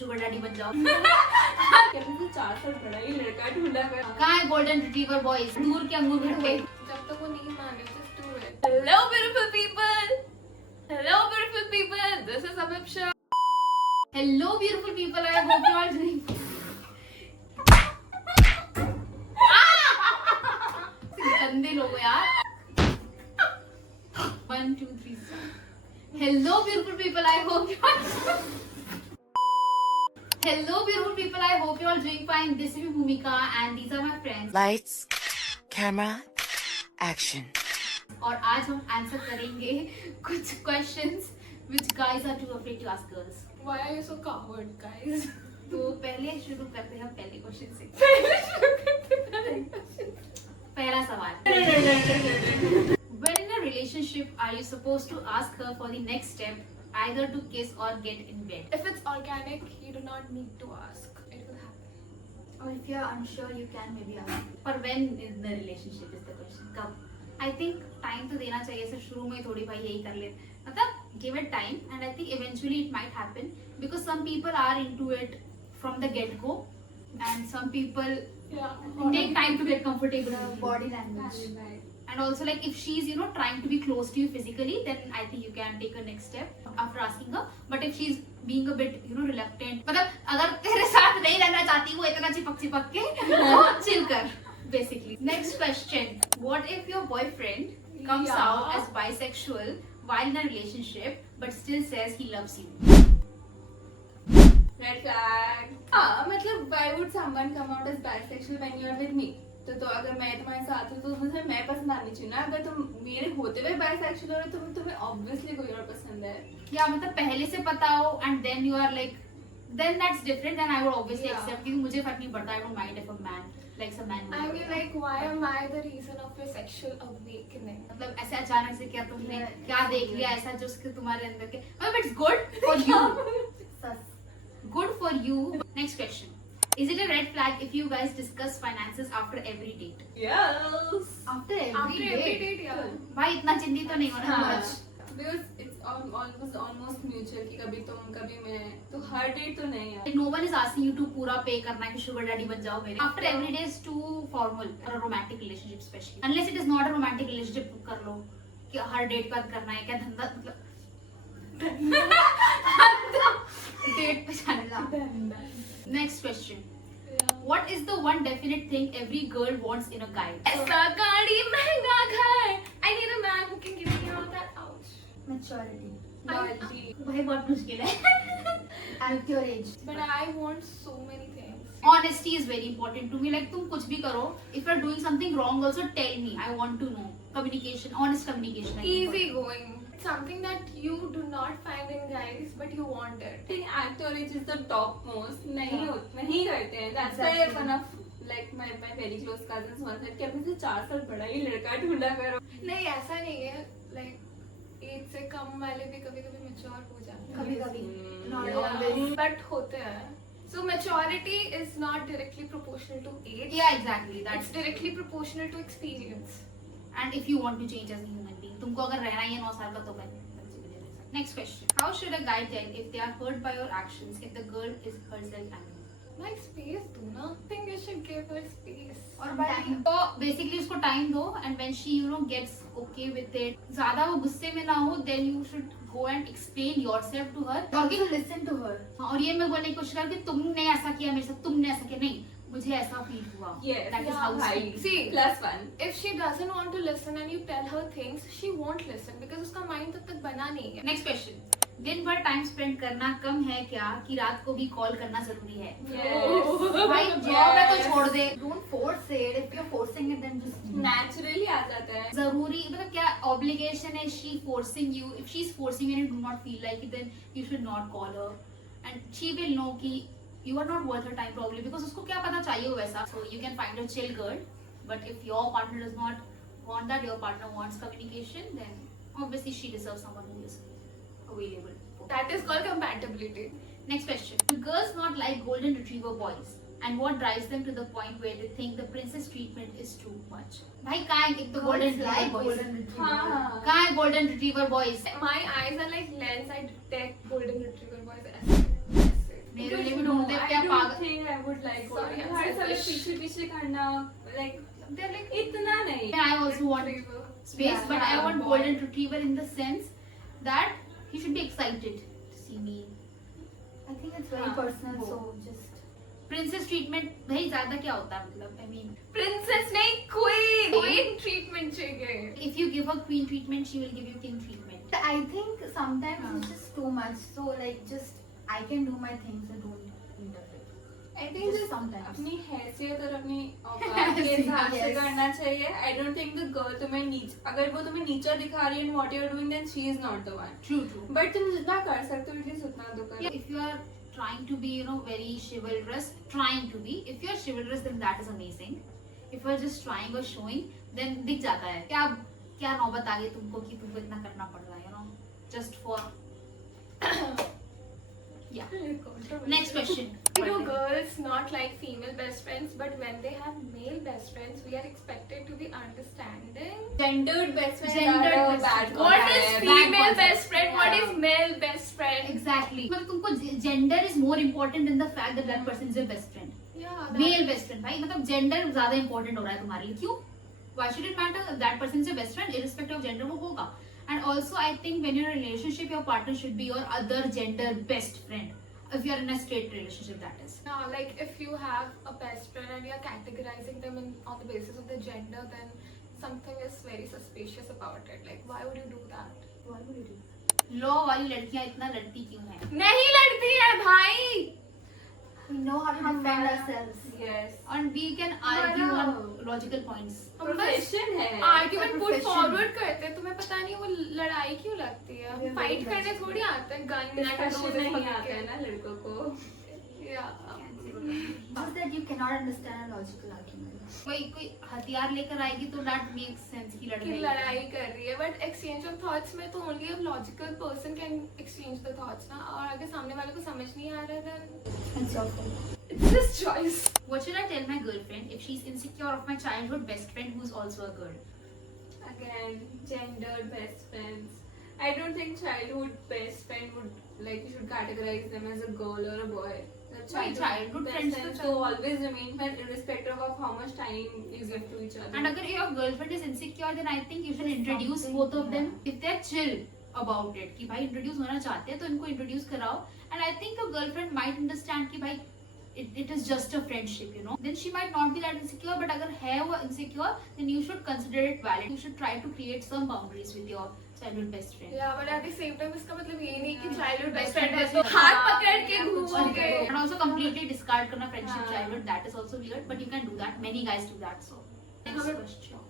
Sugar daddy बन जाओ। कहते तो 4 साल बड़ा ही लड़का ढूंढा कर। कहाँ है गोल्डन रिट्रीवर बॉयज? दूर के अंगूर खट्टे। जब तक वो नहीं माने just do it. Hello beautiful people. Hello beautiful people. This is Abhipsha. Hello beautiful people, I hope you are doing गंदे लोग हो यार। 1 2 3 Hello beautiful people, I hope you are Hello beautiful people, I hope you are doing fine. This is Bhumika and these are my friends. Lights, camera, action. और आज हम answer करेंगे कुछ questions which guys are too afraid to ask girls. Why are you so coward, guys? तो पहले शुरू करते हैं पहले क्वेश्चन से। पहला सवाल। When in a relationship, are you supposed to ask her for the next step, either to kiss or get in bed? If it's organic, you do not need to ask. It will happen. Or if you are unsure, you can maybe ask. But when in the relationship is the question. कब? I think time तो देना चाहिए। सिर्फ शुरू में थोड़ी भाई यही कर ले। मतलब give it time, and I think eventually it might happen because some people are into it from the get go, and some people take time to get comfortable with body language. And also like if she's trying to be close to you physically, then I think you can take a next step after asking her. But if she's being a bit reluctant, मतलब अगर तेरे साथ नहीं रहना चाहती वो इतना चिपक के तो chill कर basically. Next question. What if your boyfriend comes out as bisexual while in a relationship but still says he loves you? Red flag. हाँ मतलब why would someone come out as bisexual when you are with me? तो अगर मैं तुम्हारे साथ हूँ तो मुझे मैं पसंद आनी चाहिए ना। अगर तुम मेरे होते हुए bisexual हो रहे हो तो तुम्हें obviously कोई और पसंद है। या मतलब पहले से पता हो and then you are like, then that's different. Then I would obviously accept क्योंकि मुझे फर्क नहीं पड़ता। I don't mind if a man likes a man. I mean like why am I the reason of your sexual awakening? मतलब ऐसे अचानक से क्या तुमने क्या देख लिया ऐसा जो उसके तुम्हारे अंदर के मतलब it's good for you. Good for you. Next question. Is it a red flag if you guys discuss finances after every date? Yes. After After every date, yeah. भाई इतना चिंतित तो नहीं होना much. Because it's almost mutual कि कभी तुम कभी मैं तो हर डेट तो नहीं है. No one is asking you to पूरा pay करना है कि sugar daddy बन जाओ मेरे. After every day is too formal for a romantic relationship especially. Unless it is not a romantic relationship कर लो कि हर डेट पर करना है क्या धंधा मतलब डेट पे जाने का. Next question. What is the one definite thing every girl wants in a guy? ऐसा गाड़ी महंगा घर. I need a man who can give me all that ouch. Maturity. Loyalty. भाई बहुत मुश्किल है. At your age. But I want so many things. Honesty is very important to me. Like तुम कुछ भी करो, if you are doing something wrong, also tell me. I want to know. Communication, honest communication. Easy going. Something that you do not find in guys, but you want it. I think at your age is the top most. नहीं करते हैं. That's why one of like my very close cousins once said कि अपने से 4 साल बड़ा ही लड़का ढूंढा करो. नहीं ऐसा नहीं है. Like एज से कम वाले भी कभी-कभी mature हो जाते हैं. कभी-कभी. Not always. But होते हैं. So maturity is not directly proportional to age. Yeah, exactly. That's It's directly proportional to experience. and if you want to change as a human being. तुमको अगर रहना ही है 9 साल का तो बन. Next question. How should a guy tell if they are hurt by your actions if the girl is herself angry? Like space do ना. I think you should give her space. और तो basically उसको time दो and when she gets okay with it, ज़्यादा वो गुस्से में ना हो, then you should go and explain yourself to her. और कि listen to her. और ये मैं बोलने की कोशिश कर कि तुमने ऐसा किया मेरे साथ, तुमने ऐसा किया नहीं. मुझे ऐसा फील हुआ. Yes. That is how right. See, +1. If she doesn't want to listen and you tell her things, she won't listen because उसका mind तब तक बना नहीं है. Next question. दिन भर टाइम स्पेंड करना कम है क्या कि रात को भी कॉल करना जरूरी है? Yes. भाई जॉब है तो छोड़ दे. Don't force it. If you're forcing it, then just Naturally आ जाता है. जरूरी मतलब क्या obligation है she forcing you? If she's forcing you and you do not feel like it, then you should not call her, and she will know कि you are not worth her time probably because उसको क्या पता चाहिए हो वैसा. So you can find a chill girl, but if your partner does not want that, your partner wants communication, then obviously she deserves someone who is available. That is called compatibility. Next question. Do girls not like golden retriever boys? And what drives them to the point where they think the princess treatment is too much? भाई कहाँ है एक तो golden retriever boys? हाँ. कहाँ है golden retriever boys? My eyes are like lens. I detect golden retriever boys. मेरे लिए भी like Sorry, I'm हर समय selfish. पीछे करना, like They're like इतना नहीं. I also want retriever. space, Yeah, but I want boy. golden retriever in the sense that he should be excited to see me. I think it's very हाँ, personal, वो. so just Princess treatment भाई ज्यादा क्या होता है मतलब I mean Princess नहीं queen. Queen treatment चाहिए. if you give her queen treatment she will give you king treatment. I think sometimes it's just too much. So like just I can do my things, so don't interfere. I think Just just sometimes. अपनी हैसियत और अपनी औकात के हिसाब से Yes. करना चाहिए. I don't think the girl तुम्हें नीच अगर वो तुम्हें नीचा दिखा रही है in what you are doing, then she is not the one. True, true. But तुम जितना कर सकते हो एटलीस्ट उतना तो करो. Yeah, if you are trying to be, you know, very chivalrous, if you are chivalrous, then that is amazing. If you are just trying or showing, then दिख जाता है क्या क्या नौबत आ गई तुमको कि तुमको इतना करना पड़ रहा है, you know, just for yeah. Next question. You know, girls not like female best friends, but when they have male best friends, we are expected to be understanding. Gendered best friends Gendered are a best bad friends. What concept. is bad female concept. best friend? What Yeah. is male best friend? Exactly. मतलब तुमको gender is more important than the fact that that person is your best friend. Yeah. Male best friend भाई मतलब gender ज्यादा important हो रहा है तुम्हारे लिए क्यों? Why should it matter if that person is your best friend irrespective of gender वो होगा. And also I think when you're in a relationship your partner should be your other gender best friend. If you're in a straight relationship that is. Now, like if you have a best friend and you're categorizing them on the basis of the gender, then something is very suspicious about it. Like, why would you do that? Why would you do? Law वाली लड़कियां इतना लड़ती क्यों हैं? नहीं लड़ती है भाई. We know how to defend ourselves. Yes. And we can argue Wow. on logical points. हम बस Profession है. Argument put profession. फॉरवर्ड करते हैं. तुम्हें पता नहीं वो लड़ाई क्यों लगती है. We are फाइट very करने best. थोड़ी आता है. गन Discussion नहीं आता है ना लड़कों को. Just that you cannot understand a logical argument. कोई हथियार लेकर आएगी तो that makes sense कि कि लड़ाई कर रही है. बट एक्सचेंज ऑफ थॉट्स में तो only a logical person can exchange the thoughts ना. और अगर सामने वाले को समझ नहीं आ रहा है then It's your fault. It's his choice. What should I tell my girlfriend if she's insecure of my childhood best friend who's also a girl? Again, gendered best friends. I don't think childhood best friend would like you should categorize them as a girl or a boy. The childhood best friends friends तो will always remain friends irrespective of how much time you give to each other. And अगर your girlfriend is insecure, then I think you should introduce Something, both of them yeah. if they're chill about it. कि भाई introduce होना चाहते हैं तो इनको introduce कराओ. And I think your girlfriend might understand कि भाई it is just a friendship, you know. Then she might not be that insecure, but अगर है वो insecure, then you should consider it valid. You should try to create some boundaries with your childhood best friend. या but at the same time इसका मतलब ये नहीं कि childhood best Best friend friend है तो है, हाथ हाँ, पकड़ के या कुछ घूमोगे. and also completely discard करना friendship हाँ. childhood, that is also weird, but you can do that. Many guys do that. So next हमें question.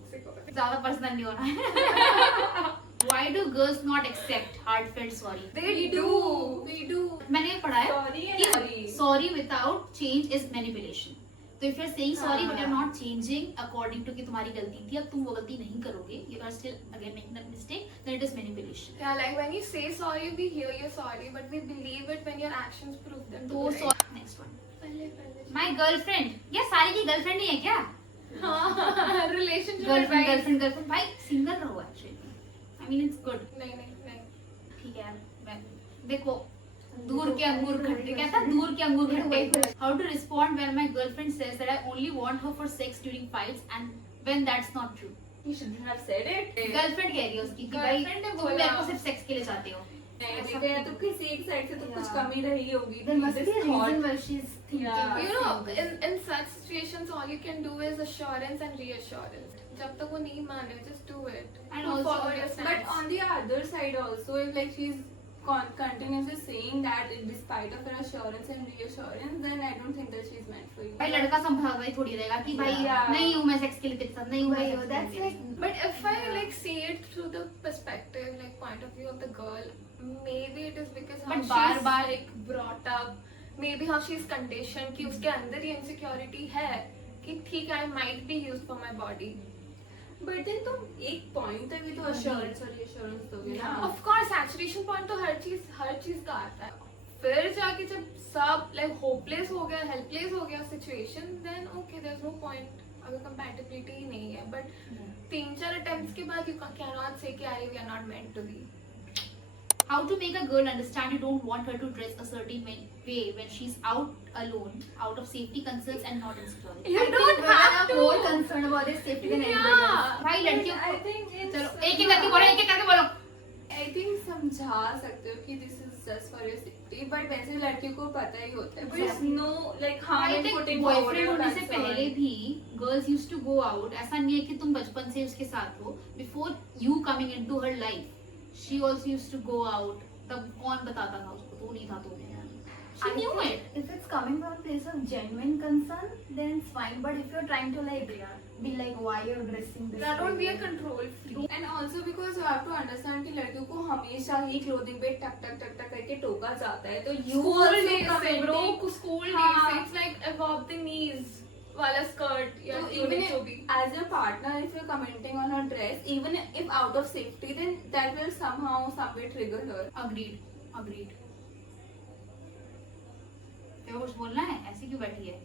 ज़्यादा personal नहीं होना है. Why do girls not accept heartfelt sorry? They do. We do. मैंने पढ़ा है Sorry and कि sorry. sorry without change is manipulation. तो if you're saying sorry but हाँ. you're not changing according to कि तुम्हारी गलती थी अब तुम वो गलती नहीं करोगे, you are still again making that mistake, then it is manipulation. Yeah, like when you say sorry, we hear you're sorry, but we believe it when your actions prove them to तो be right. next one. पहले My girlfriend. क्या सारी की girlfriend नहीं है क्या? हाँ relationship Girlfriend, advice. girlfriend. भाई single रहो actually. I mean it's good. नहीं ठीक है मैं देखो दूर के अंगूर खट्टे कहता है, दूर के अंगूर खट्टे. How to respond when my girlfriend says that I only want her for sex during fights and when that's not true. You shouldn't have said it. Girlfriend कह रही है उसकी कि भाई Girlfriend ने तुम बोला. मेरे को सिर्फ सेक्स के लिए चाहते हो. नहीं देखो या तो किसी एक साइड से तो कुछ Yeah. कमी रही होगी. There must be a This thought- reason why she's thinking. Yeah. of You know, saying this. in such situations, all you can do is assurance and reassurance. जब तक वो नहीं माने, just do it. And Put also- forward your stance. But on the other side also, if like she's continuously saying that despite of her assurance and reassurance, then I don't think that she's meant for you. भाई लड़का संभाल भाई थोड़ी रहेगा कि भाई Yeah. नहीं हूँ मैं सेक्स के लिए तेरे साथ नहीं हूँ मैं Why, sex के that's लिए. like But if I like see it through the perspective, like point of view of the girl, maybe it is because how But she's बार-बार- like brought up, maybe how she's conditioned कि उसके अंदर ये insecurity है कि ठीक है I might be used for my body. But then तुम एक point तक भी तो assurance और reassurance दोगे ना. Of course, saturation point तो हर चीज का आता है. फिर जाके जब सब like hopeless हो गया, helpless हो गया situation, then okay, there's no point. अगर compatibility ही नहीं है, but 3-4 attempts के बाद you cannot say कि अरे we are not meant to be. how to make a girl understand you don't want her to dress a certain way when she's out alone, out of safety concerns and not insecurity. You I think don't women have are to. more concerned about their safety than anybody else. Yeah. भाई लड़कियों I को think it's चलो एक एक करके बोलो, एक एक करके बोलो. I think समझा सकते हो कि this is just for your safety, but वैसे लड़कियों को पता ही होता है. There is Exactly. no like harm I in think putting forward boyfriend your होने से concern. पहले भी girls used to go out. ऐसा नहीं है कि तुम बचपन से उसके साथ हो. Before you coming into her life she also used to go out. तब कौन बताता था उसको? तू नहीं था तो she I knew think it. if it's coming from a place of genuine concern, then it's fine. But if you're trying to like be like, why you're dressing this That won't be a way? control freak. And also because you have to understand कि लड़कियों को हमेशा ही clothing पे टक टक टक टक करके टोका जाता है. तो you School also days से commenting- bro, school days हाँ. से it's like above the knees वाला skirt या So even even जो भी. as your partner, if you're commenting on her dress, even if out of safety, then that will somehow some way trigger her. Agreed. तेरे को कुछ बोलना है? ऐसी क्यों बैठी है?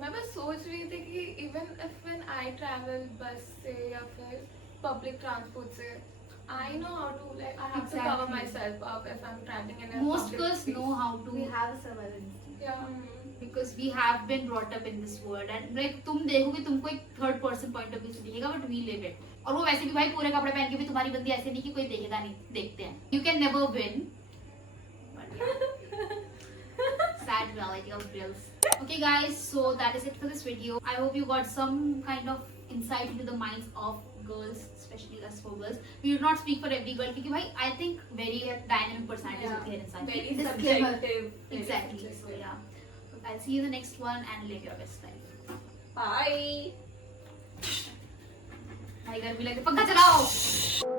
मैं बस सोच रही थी कि even if when I travel bus से या फिर public transport से, I know how to like I have to cover Exactly. myself up if I'm traveling in a Most public girls space. know how We to, have a survival instinct. Yeah. because we have been brought up in this world and like तुम देखोगे तुमको एक third person point of view से दिखेगा but we live it. और वो वैसे भी भाई पूरे कपड़े पहन के भी तुम्हारी बंदी ऐसे नहीं कि कोई देखेगा नहीं. देखते हैं. You can never win. But yeah. Sad reality of girls. Okay guys, so that is it for this video. I hope you got some kind of insight into the minds of girls, especially us for girls. We do not speak for every girl क्योंकि भाई I think very dynamic personalities होती है इंसान की. Very Disclaimer. subjective. very Exactly. So subjective. yeah. I'll see you in the next one and live your best life. Bye. भाई घर भी लगे पंखा चलाओ.